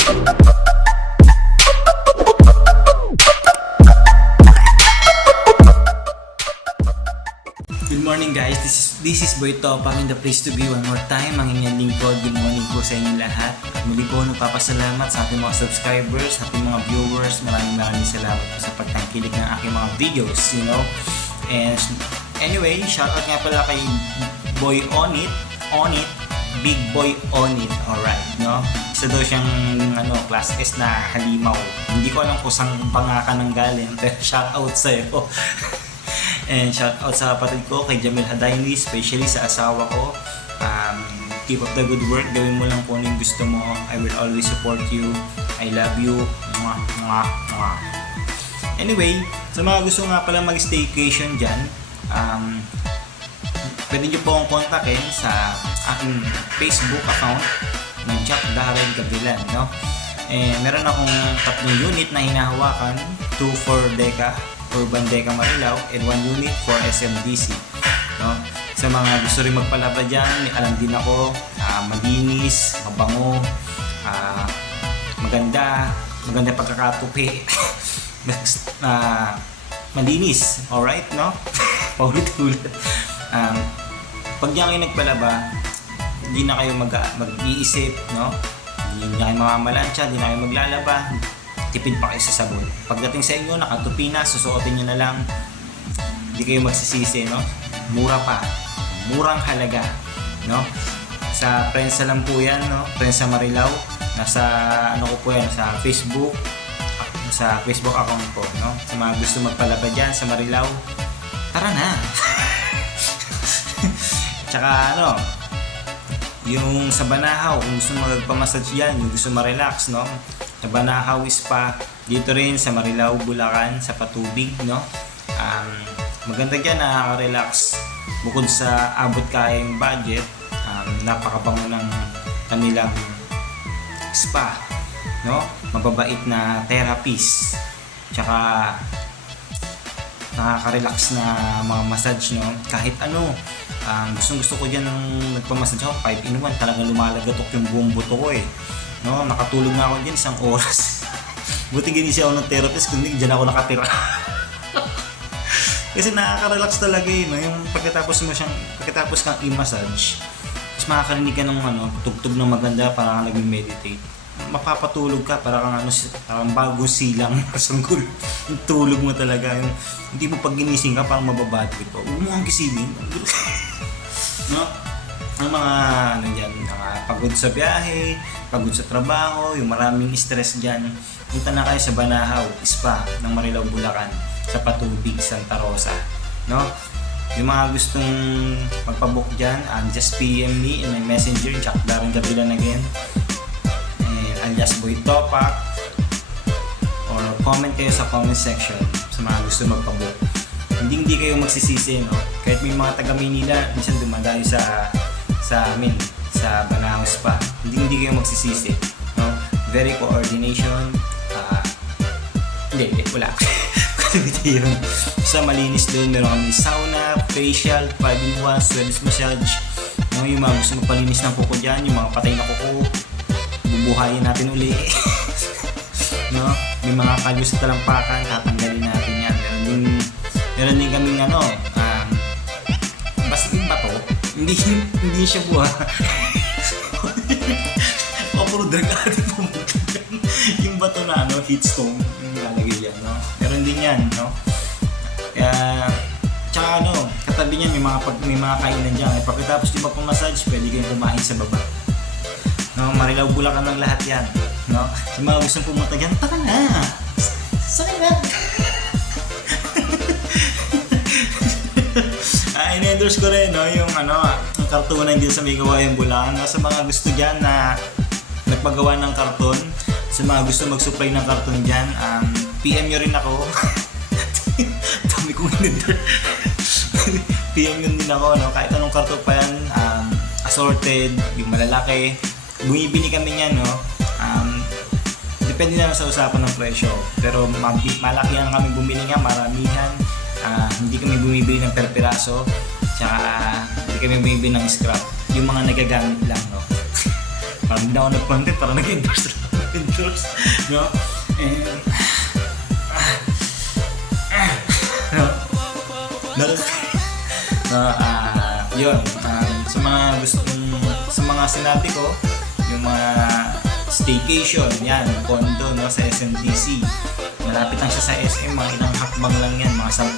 Good morning guys, this is Boy Topang in the place to be one more time. Ang inyong lingkod, good morning po sa inyo lahat. At muli po nagpapasalamat sa ating mga subscribers, sa ating mga viewers. Maraming salamat po sa pagtangkilik ng aking mga videos, you know. And anyway, shoutout nga pala kay Boy Onit, Big Boy Onit, alright, no? Isa daw siyang class S na halimaw. Hindi ko alam kung saan pangaka nang galing, pero shoutout sa'yo. And shout out sa kapatid ko, kay Jamil Hadayni, especially sa asawa ko. Keep up the good work. Gawin mo lang kung ano yung gusto mo. I will always support you. I love you. Mwah, mwah, mwah. Anyway, sa mga gusto nga pala mag-staycation dyan, pwede nyo po akong kontakin sa aking Facebook account ng Jack Darren Gavilan, no? And meron akong 3 unit na hinahawakan, 2 for Deca Urban Deca Marilao, and 1 unit for SMDC, no? Sa mga gusto rin magpalaba dyan, may alam din ako, malinis, mabango, maganda pagkakatupi, malinis, alright, no? Paulit-ulit. Pag diyan kayo nagpalaba, hindi na kayo mag-iisip, no? Hindi na kayo mamamalansya, hindi na kayo maglalaba, tipid pa kayo sa sabon. Pagdating sa inyo, nakatupi na, susuotin nyo na lang, hindi kayo magsisisi, no? Mura pa, murang halaga, no? Sa Prensa lang po yan, no? Prensa Marilao, nasa ko po yan, sa Facebook account po, no? Sa mga gusto magpalaba dyan sa Marilao, tara na! Tsaka yung sa Banahaw, kung gusto magpamassage yan, yung gusto ma-relax, no? Sa Banahaw Spa, dito rin sa Marilao, Bulacan, sa Patubig, no? Maganda dyan, nakaka-relax. Bukod sa abot kaya yung budget, napakabango ng kanilang spa, no? Mababait na therapist, tsaka nakaka-relax na mga massage, no? Kahit gusto ko dyan ng nagpamassage ako, 5-in-1, talagang lumalagatok yung buong buto ko eh. No, nakatulog na ako dyan 1 oras. Buti ginising ako ng therapist, kundi dyan ako nakatira. Kasi nakaka-relax talaga eh, no? Yung pagkatapos kang i-massage, tapos makakarinig ka ng tugtog ng maganda, para kang nag-meditate. Mapapatulog ka, para kang parang bagong silang sanggol. Yung tulog mo talaga, yung hindi mo pag ginising ka, parang mababadtrip pa. Huwag mo kang gisingin. No? Ang mga pagod sa biyahe, pagod sa trabaho, yung maraming stress dyan, punta na kayo sa Banahaw Spa ng Marilao, Bulacan, sa Patubig, Santa Rosa, no? Yung mga gustong magpabook dyan, just PM me in my messenger, Jack Darren Gavilan again, alias Boy Topak, or comment kayo sa comment section sa mga gusto magpabook. Hindi kayo magsisisi, no? Kahit may mga taga Manila, minsan dumadayo sa amin, sa Banahaw Spa, hindi kayo magsisisi, no? Very coordination, wala. Yun. Sa malinis doon, meron kami sauna, facial, 5-in-1, Swedish massage, no? Yung mga gusto magpalinis ng kuko dyan, yung mga patay na kuko, bubuhayin natin uli. No? May mga kalyo sa talampakan, tatanggalin natin yan. Meron din kaming basta yung bato, hindi siya buha. Puro drug addict po yung bato na heat stone, yung lalagay yan, no? Meron din yan, no? Kaya, tsaka katabi niyan may mga kainan dyan. Pagkatapos di ba massage, pwede kayong kumain sa baba. No? Marilao, Bulacan ng lahat yan, no? Sa mga gustong pumunta dyan, taka na! Saka na! In-endorse ko rin, no? Yung kartunan dyan sa may gawain Bulacan. Sa mga gusto dyan na nagpagawa ng karton, sa mga gusto mag-supply ng karton dyan, PM nyo rin ako. Dami kong in-endorse. PM nyo din ako, no? Kahit anong karton pa yan, assorted, yung malalaki, bumibili kami niyan, no? Depende na lang sa usapan ng presyo, pero malaki ang kami bumili nga, maramihan. Hindi kami bumibili ng per piraso, tsaka hindi kami bumibili ng scrap, yung mga nagagamit lang, no? Parang hindi na ako nag-content, parang nag-endorse lang. vendors, no? And no? Yun, sa mga sa mga sinabi ko, yung mga staycation, yan, condo, no, sa SMDC. Malapit lang siya sa SM, mga ilang hakbang lang yan, mga 10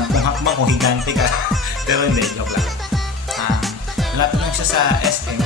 hakbang kung higante ka. Pero hindi, joke lang. Malapit lang siya sa SM,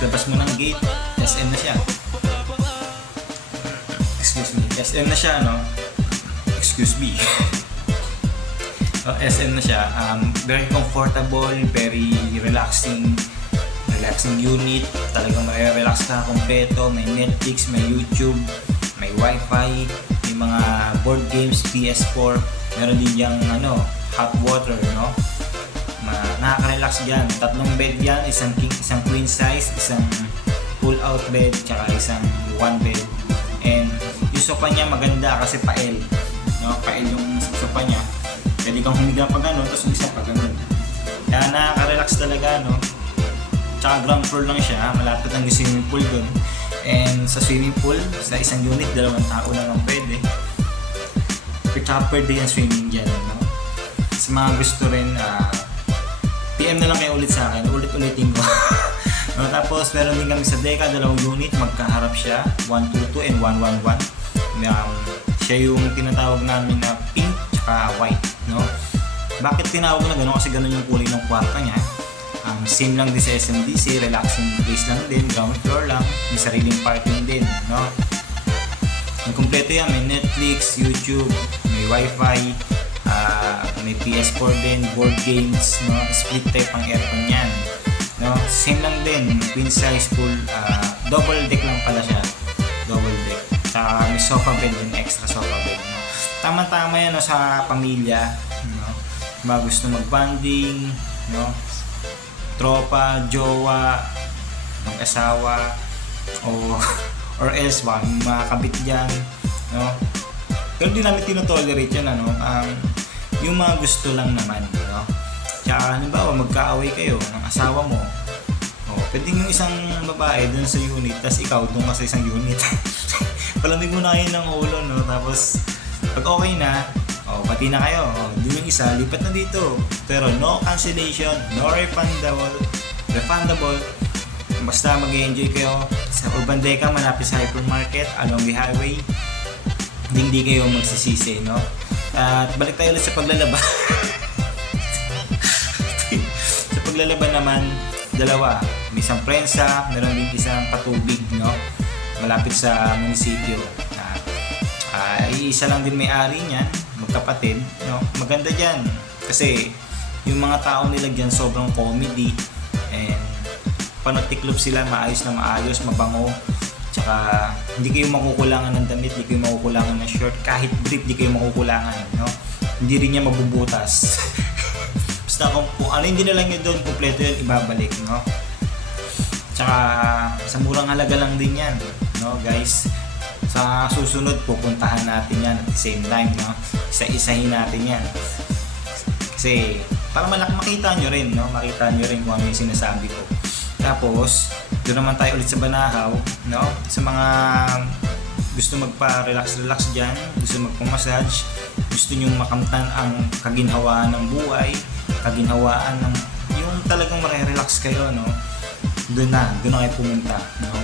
paglabas mo ng gate, SM na siya. Excuse me, SM na siya, no? Excuse me. SM na siya, very comfortable, very relaxing unit, talagang may-relax ka kompleto, may Netflix, may YouTube, may Wi-Fi, may mga board games, PS4, meron din yung hot water, no? Nakaka-relax dyan, 3 bed yan, isang queen size, isang pull out bed, tsaka isang one bed, and yung sofa niya maganda kasi pael, no? Pael yung sofa niya. Pwede kang humiga pa gano'n, tapos isa pa gano'n. Kaya nakaka-relax talaga, no? Tsaka ground floor lang siya, malapit ang swimming pool doon. And sa swimming pool, sa isang unit, 2 tao lang ang pwede. Per day ang swimming dyan, no? Sa mga gusto rin, PM na lang kayo ulit sa akin, ulit-ulitin ko. No, tapos meron din kami sa Deca, 2 unit, magkaharap siya, 122 and 111. Siya yung tinatawag namin na pink tsaka white, no? Bakit tinawag na gano'n? Kasi gano'n yung kulay ng kwarto niya. Same lang din sa SMDC, relaxing place lang din, ground floor lang, may sariling parking din, no? Ang kumpleto yan, may Netflix, YouTube, may Wi-Fi, may PS4 din, board games, no? Split type ang aircon yan, no? Same lang din, queen size pool, double deck lang pala siya, double deck. May sofa bed din, extra sofa bed, no? Tama-tama yan, no, sa pamilya, no? Mga gusto mag-bonding, no? Tropa, jowa, mag-asawa, or else mga kabit dyan, no? Pero di namin tinotolerate yan, yung mga gusto lang naman, no? Tsaka halimbawa magkaaway kayo ng asawa mo, pwedeng yung isang babae dun sa unit, tapos ikaw dun ka sa isang unit. Palamig mo na kayo ng ulo, no? Tapos pag okay na, pati na kayo, dun yung isa, lipat na dito. Pero no cancellation, no refundable. Basta mag-enjoy kayo sa Urban Deca, malapit sa hypermarket, along the highway. Hindi kayo magsisisi, no? At balik tayo ulit sa paglalaba. Sa paglalaba naman, 2. May isang prensa, meron din isang patubig, no? Malapit sa munisipyo. Iisa lang din may-ari niyan, magkapatid, no? Maganda dyan kasi yung mga tao nila dyan sobrang comedy, and panagtiklop sila, maayos na maayos, mabango, tsaka hindi kayo makukulangan ng damit, hindi kayo makukulangan ng short, kahit brief hindi kayo makukulangan, no? Hindi rin niya mabubutas. Basta kung ano hindi na lang yun doon, kompleto yun, ibabalik, no? Tsaka sa murang halaga lang din yan, no guys? Sa susunod, pupuntahan natin yan at the same time, no? Isa-isahin natin yan. Kasi, para makita nyo rin, no? Makita nyo rin kung ano yung sinasabi ko. Tapos, doon naman tayo ulit sa Banahaw, no? Sa mga gusto magpa-relax dyan, gusto magpa-massage, gusto nyo makamtan ang kaginhawaan ng buhay, kaginhawaan ng yung talagang marirelax kayo, no? Doon na kayo pumunta, no?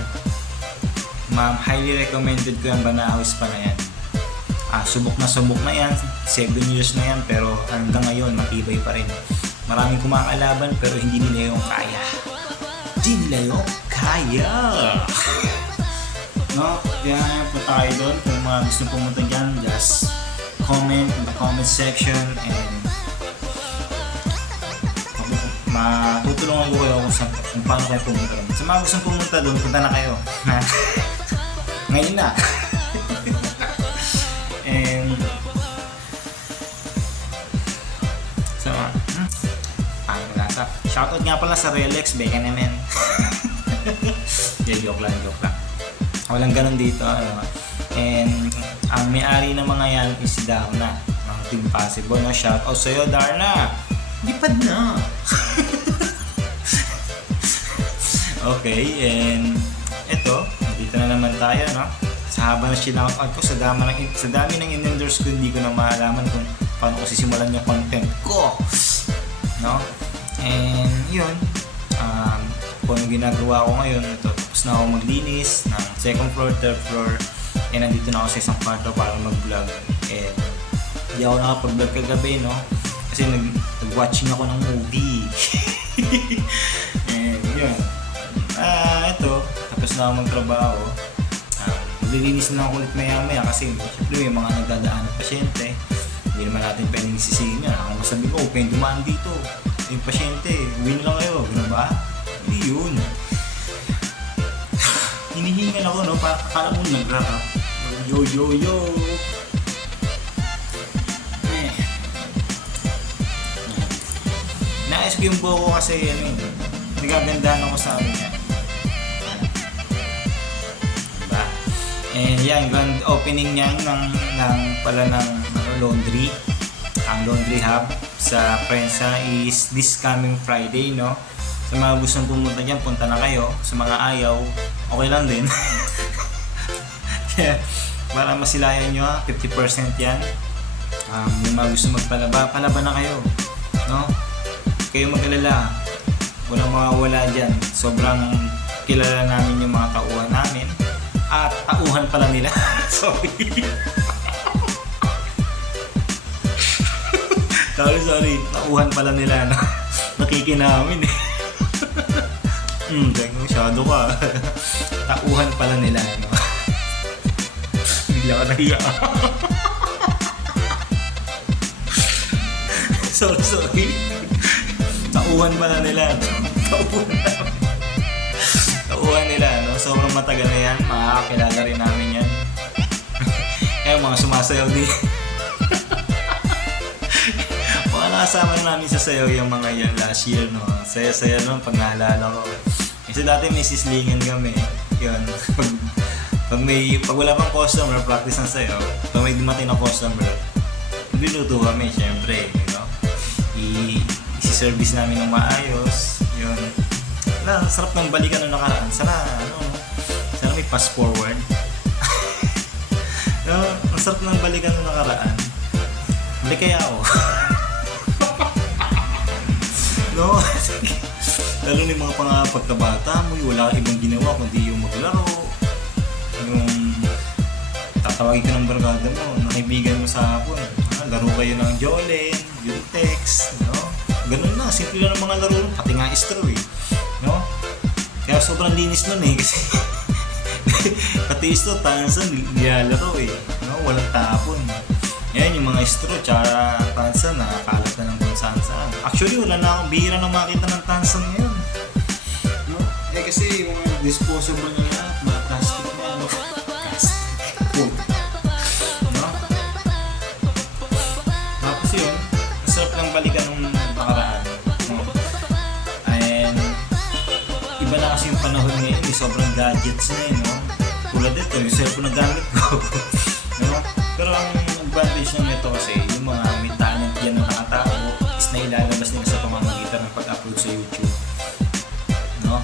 Ma'am, highly recommended ko yung Banahaw Spa na yan. Subok na yan, 7 years na yan, pero hanggang ngayon matibay pa rin. Maraming kumakalaban pero hindi nila yung kaya. No? Kaya punta kayo doon. Kung mga gusto pumunta dyan, just comment in the comment section, and matutulungan ko kayo kung paano kayo pumunta doon. Sa mga gusto pumunta doon, punta na kayo. Ngayon na. And so, malasa. Shoutout nga pala sa Relax, beka naman. Joke lang. Walang ganun dito, ano. And ang may-ari ng mga yan is si Darna ng Team Possible. No? Shoutout sa'yo, Darna. Lipad na. Okay, and eto, dito na naman tayo, no? Sa haba na shinout out ko, sa dami ng in-endorse ko, hindi ko na maalaman kung paano ko sisimulan yung content ko, no? And yun, kung anong ginagawa ko ngayon, ito, tapos na ako maglinis ng second floor, third floor, and nandito na ako sa isang kwarto para mag-vlog. And hindi ako nakapag-vlog kagabi, no? Kasi nag-watching ako ng movie. And yun, ito, tapos na ako magtrabaho. Maglilinis na ako ulit maya-maya kasi syempre may mga nagdadaan ng pasyente. Hindi naman natin pwedeng sisihin nga. Ako masabi ko, pwedeng dumaan dito. Yung pasyente, uwi na lang kayo. Ganun ba? Hindi yun. Hinihingal ako, no? Akala mo nag-rock up. Yo, yo, yo! Naayos ko yung buhok ko kasi nagagandahan ako sa amin niya. Diba? And yan, grand opening niyan ng laundry. Ang laundry hub sa Prensa is this coming Friday, no? Sa mga gustong pumunta dyan, punta na kayo. Sa mga ayaw, okay lang din. Yeah, para masilayan nyo, 50% yan. Yung mga gusto magpalaba, palaba na kayo, no? Kayo mag-alala, walang mawawala dyan. Sobrang kilala namin yung mga tauhan namin. At tauhan pala nila. Sorry. Sorry. Tauhan pala nila, no? Nakikinamin eh. Masyado ka. Tauhan pala nila, no? Bigla ka nahiya. Sorry. Tauhan pala nila. Tauhan nila, no? Sobrang matagal na yan. Makakakilala rin namin yan. Kaya mga sumasayaw din. Mga nakasama na namin sa sayaw yung mga yan last year, no? Saya-saya no pag naalala ko. Kasi dati may sislingan kami. Yun. Pag wala pang customer, practice ng sayaw. Pag may dumating na customer, binuto kami, syempre, you know? I-service namin ng maayos. Yun. Wala, sarap ng balikan ng nakaraan. Sana may fast forward. No, ang sarap ng balikan ng nakaraan. Balik kaya ako. No? Lalo na yung mga pagkabata mo, wala kang ibang ginawa kundi yung maglaro. Yung tatawagin ka ng barkada mo, nakibigan mo sa hapon. Laro kayo ng Jolen, yung text, no? Ganun na, simple lang ng mga laro, pati nga istro eh. No? Kaya sobrang linis nun eh, kasi pati istro, tansan, nilalaro eh. No? Walang tapon. Yan, yung mga istro, tsara tansan, nakakalat na ng kung saan-saan. Actually, wala na akong bihira na makita ng tansan ngayon. No? Kasi yung mga disposable na lahat, mga plastic na ano. No? Tapos yun, masarap lang balikan ng nakaraan. No? And iba na kasi yung panahon ngayon, sobrang gadgets na yun, no? Tulad ito, yung cellphone na gamit ko. No? Pero ang advantage ng ito kasi, yung mga may talent yan na nakatao is nailalabas nila sa pamamagitan ng pag-upload sa YouTube. No?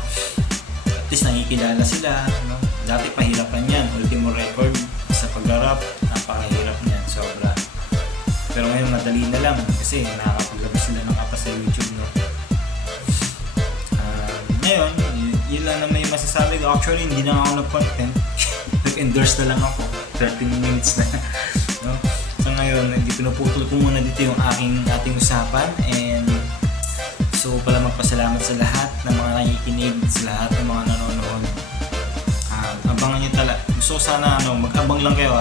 At least nakikilala sila. No? Dati pahirapan yan. Ultimo record sa pag-rap, napakahirap niyan. Sobra. Pero ngayon madali na lang kasi nakakapaglabas sila ng kapa sa YouTube. No? Ngayon, yun lang naman yung masasabi ko. Actually, hindi na ako nag-content. Nag-endorse na lang ako. 13 minutes na. No? So ngayon, pinuputol ko muna dito yung ating usapan. And so pala magpasalamat sa lahat ng mga nakikinig, sa lahat ng mga nanonood. Abangan nyo talaga. Gusto ko sana mag-abang lang kayo.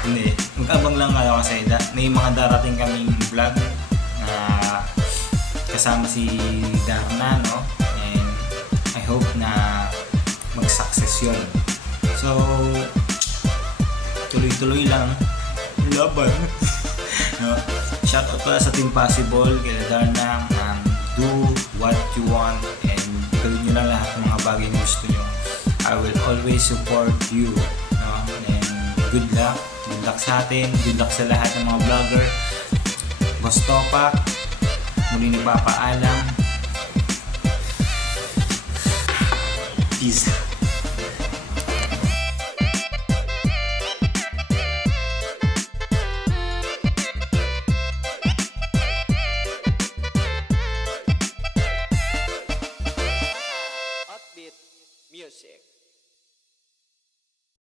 Hindi, mag-abang lang kayo kasi may mga darating kaming vlog na kasama si Darna, no? And I hope na mag-success yun. So, tuloy-tuloy lang. Laban. No? Shoutout pala sa Team Possible, kay Darna. Do what you want and gawin nyo lang lahat ng mga bagay na gusto nyo. I will always support you. No? And good luck. Good luck sa atin. Good luck sa lahat ng mga vlogger. Boss Topak. Muli nagpapaalam. Peace.